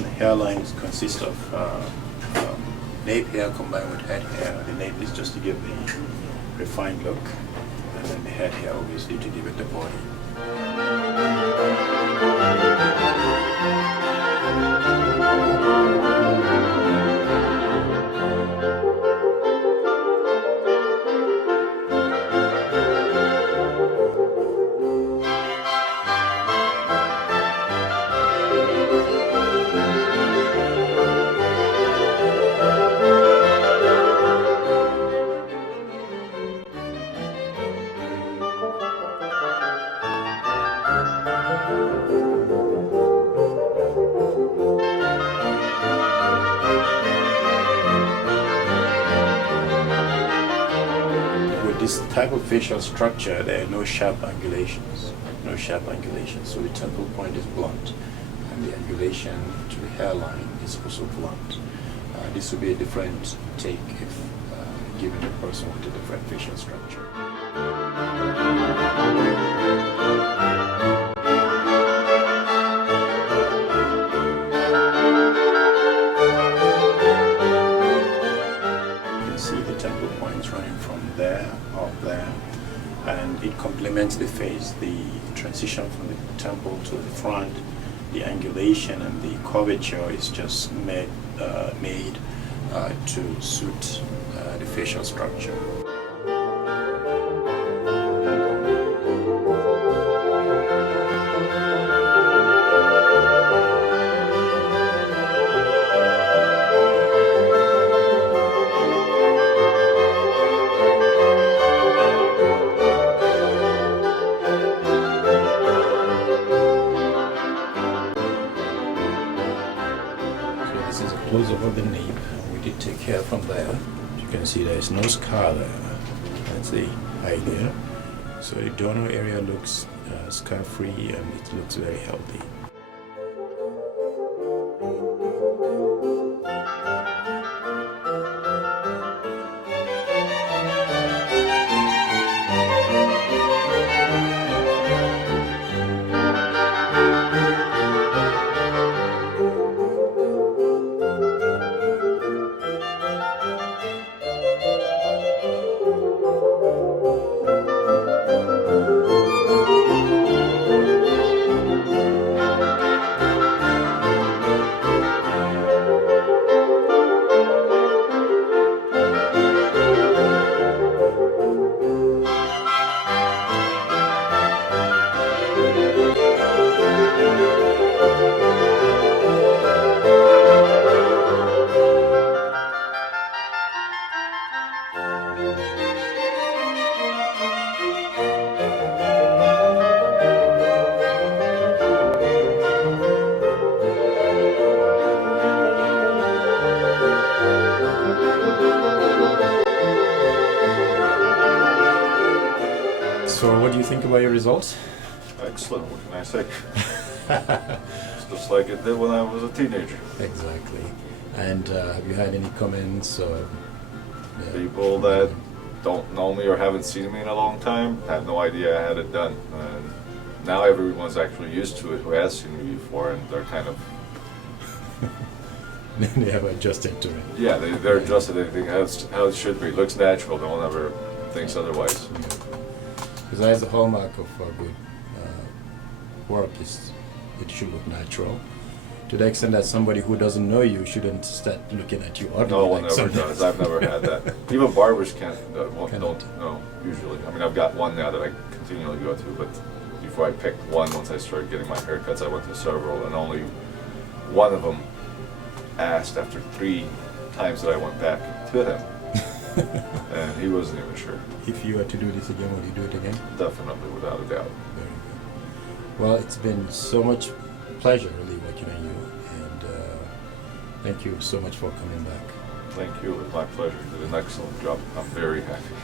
human hairline consists of nape hair combined with head hair. The nape is just to give the refined look, and then the head hair obviously to give it the body. This type of facial structure, there are no sharp angulations. No sharp angulations. So the temple point is blunt, and the angulation to the hairline is also blunt. This would be a different take if given a person with a different facial structure. Running from there up there, and it complements the face. The transition from the temple to the front, the angulation and the curvature is just made to suit the facial structure. This is a close-up of the nape. We did take hair from there. You can see there is no scar there. That's the idea. So the donor area looks scar-free, and it looks very healthy. So what do you think about your results? Excellent, what can I say? It's just like it did when I was a teenager. Exactly. And have you had any comments or... People that don't know me or haven't seen me in a long time have no idea I had it done. And now everyone's actually used to it who has seen me before, and they're kind of... They have adjusted to it. Yeah, they're adjusted. They think how it should be. It looks natural. No one ever thinks otherwise. Because that's the hallmark of good work, is it should look natural. To the extent that somebody who doesn't know you shouldn't start looking at you oddly. No one like ever does. I've never had that. Even barbers can't, don't know, usually. I mean, I've got one now that I continually go to, but before I picked one, once I started getting my haircuts, I went to several, and only one of them asked after 3 times that I went back to him. And he wasn't even sure. If you were to do this again, would you do it again? Definitely, without a doubt. Very good. Well, it's been so much pleasure really working on you, and thank you so much for coming back. Thank you, it was my pleasure. You did an excellent job. I'm very happy.